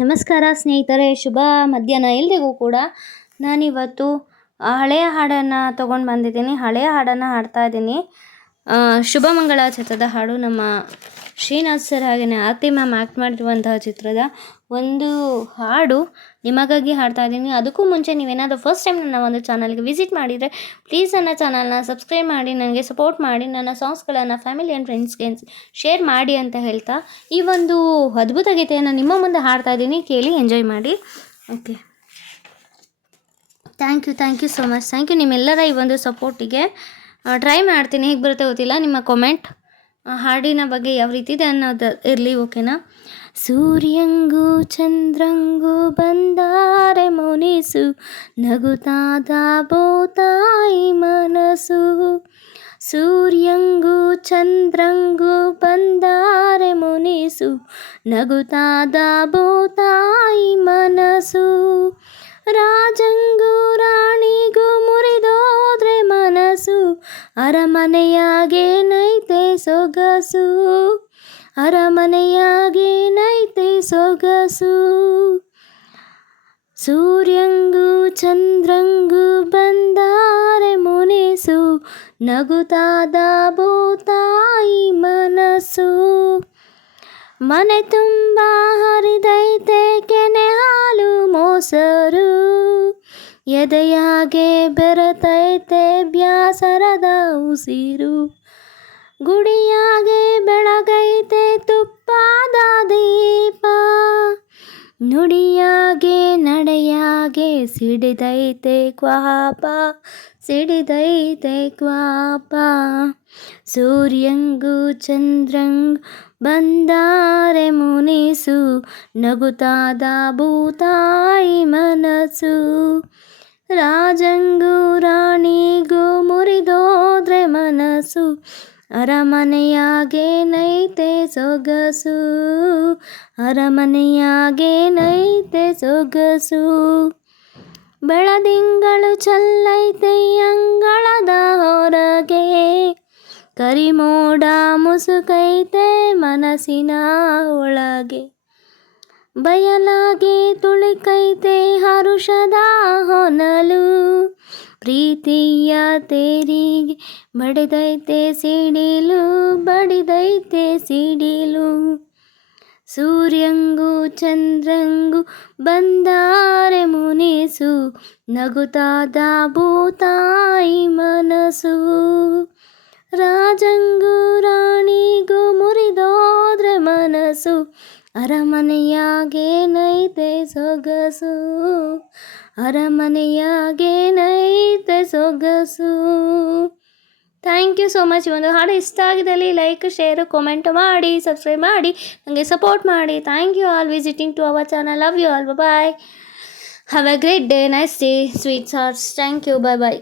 ನಮಸ್ಕಾರ ಸ್ನೇಹಿತರೆ, ಶುಭ ಮಧ್ಯಾಹ್ನ. ಎಲ್ರಿಗೂ ಕೂಡ ನಾನಿವತ್ತು ಹಳೆಯ ಹಾಡನ್ನು ತೊಗೊಂಡು ಬಂದಿದ್ದೀನಿ. ಹಳೆಯ ಹಾಡನ್ನು ಹಾಡ್ತಾ ಇದ್ದೀನಿ. ಶುಭ ಮಂಗಳ ಚಿತ್ರದ ಹಾಡು ನಮ್ಮ ಶ್ರೀನಾಥ್ ಸರ್ ಹಾಗೆಯೇ ಆರ್ತಿ ಮ್ಯಾಮ್ ಆ್ಯಕ್ಟ್ ಮಾಡಿರುವಂತಹ ಚಿತ್ರದ ಒಂದು ಹಾಡು ನಿಮಗಾಗಿ ಹಾಡ್ತಾ ಇದ್ದೀನಿ. ಅದಕ್ಕೂ ಮುಂಚೆ ನೀವೇನಾದರೂ ಫಸ್ಟ್ ಟೈಮ್ ನನ್ನ ಒಂದು ಚಾನಲ್ಗೆ ವಿಸಿಟ್ ಮಾಡಿದರೆ ಪ್ಲೀಸ್ ನನ್ನ ಚಾನಲ್ನ ಸಬ್ಸ್ಕ್ರೈಬ್ ಮಾಡಿ, ನನಗೆ ಸಪೋರ್ಟ್ ಮಾಡಿ, ನನ್ನ ಸಾಂಗ್ಸ್ಗಳನ್ನು ಫ್ಯಾಮಿಲಿ ಆ್ಯಂಡ್ ಫ್ರೆಂಡ್ಸ್ಗೆ ಶೇರ್ ಮಾಡಿ ಅಂತ ಹೇಳ್ತಾ ಈ ಒಂದು ಅದ್ಭುತ ಗೀತೆಯನ್ನು ನಿಮ್ಮ ಮುಂದೆ ಹಾಡ್ತಾ ಇದ್ದೀನಿ. ಕೇಳಿ ಎಂಜಾಯ್ ಮಾಡಿ. Okay thank you thank you so much thank you ನಿಮ್ಮೆಲ್ಲರ ಈ ಒಂದು ಸಪೋರ್ಟಿಗೆ ಟ್ರೈ ಮಾಡ್ತೀನಿ. ಹೇಗೆ ಬರುತ್ತೆ ಗೊತ್ತಿಲ್ಲ? ನಿಮ್ಮ ಕಾಮೆಂಟ್ ಹಾಡಿನ ಬಗ್ಗೆ ಯಾವ ರೀತಿ ಇದೆ ಅನ್ನೋದು ಇರಲಿ ಓಕೆನಾ ಸೂರ್ಯಂಗೂ ಚಂದ್ರಂಗೂ ಬಂದಾರೆ ಮುನಿಸು, ನಗುತಾದ ಬೋತಾಯಿ ಮನಸ್ಸು ಸೂರ್ಯಂಗೂ ಚಂದ್ರಂಗೂ ಬಂದಾರೆ ಮುನಿಸು, ನಗುತಾದ ಬೋತಾಯಿ ಮನಸ್ಸು ರಾಜಂಗೂ ಸೊಗಸು ಅರಮನೆಯಾಗೇನೈತೆ ಸೊಗಸು. ಸೂರ್ಯಂಗು, ಚಂದ್ರಂಗು ಬಂದಾರೆ ಮುನಿಸು, ನಗುತಾದ ಬೋತಾಯಿ ಮನಸ್ಸು. ಮನೆ ತುಂಬ ಹರಿದೈತೆ, ಕೆನೆ ಹಾಲು ಮೊಸರು. ಎದೆಯಾಗೆ ಬೆರೆತೈತೆ, ಬ್ಯಾಸರದ ಉಸಿರು. ಗುಡಿಯಾಗೆ ಬೆಳಗೈತೆ ತುಪ್ಪಾದ ದೀಪ. ನುಡಿಯಾಗೆ ನಡೆಯಾಗೆ ಸಿಡಿದೈತೆ ಕ್ವಾಪ ಸಿಡಿದೈತೆ ಕ್ವಾಪ. ಸೂರ್ಯಂಗು ಚಂದ್ರಂಗ್ ಬಂದಾರೆ ಮುನಿಸು, ನಗುತಾದ ಭೂತಾಯಿ ಮನಸ್ಸು ರಾಜಂಗು ರಾಣಿಗೂ ಮುರಿದೋದ್ರೆ ಮನಸ್ಸು ಅರಮನೆಯಾಗೇನೈತೆ ಸೊಗಸು. ಅರಮನೆಯಾಗೇನೈತೆ ಸೊಗಸು. ಬೆಳದಿಂಗಳು ಚಲ್ಲೈತೆ ಅಂಗಳದ ಹೊರಗೆ. ಕರಿಮೋಡ ಮುಸುಕೈತೆ ಮನಸ್ಸಿನ ಒಳಗೆ. ಬಯಲಾಗೆ ತುಳಿಕೈತೆ ಹರುಷದ ಪ್ರೀತಿಯ ತೇರಿಗೆ ಬಡಿದೈತೆ ಸಿಡಿಲು ಬಡಿದೈತೆ ಸಿಡಿಲು. ಸೂರ್ಯಂಗು, ಚಂದ್ರಂಗು ಬಂದಾರೆ ಮುನಿಸು, ನಗುತಾದ ಭೂತಾಯಿ ಮನಸ್ಸು ರಾಜಂಗು ರಾಣಿಗೂ ಮುರಿದೋದ್ರೆ ಮನಸ್ಸು ಅರಮನೆಯಾಗೇನೈತೆ ಸೊಗಸು. ಅರಮನೆಯಾಗೇನೈತೆ ಸೊಗಸು. ಥ್ಯಾಂಕ್ ಯು ಸೋ ಮಚ್ ಒಂದು ಹಾಡು ಇಷ್ಟ ಆಗಿದ್ದಲ್ಲಿ ಲೈಕ್ ಶೇರ್ ಕಾಮೆಂಟ್ ಮಾಡಿ ಸಬ್ಸ್ಕ್ರೈಬ್ ಮಾಡಿ, ನನಗೆ ಸಪೋರ್ಟ್ ಮಾಡಿ. Thank you all visiting to our channel love you all bye have a great day nice day sweet hearts thank you bye bye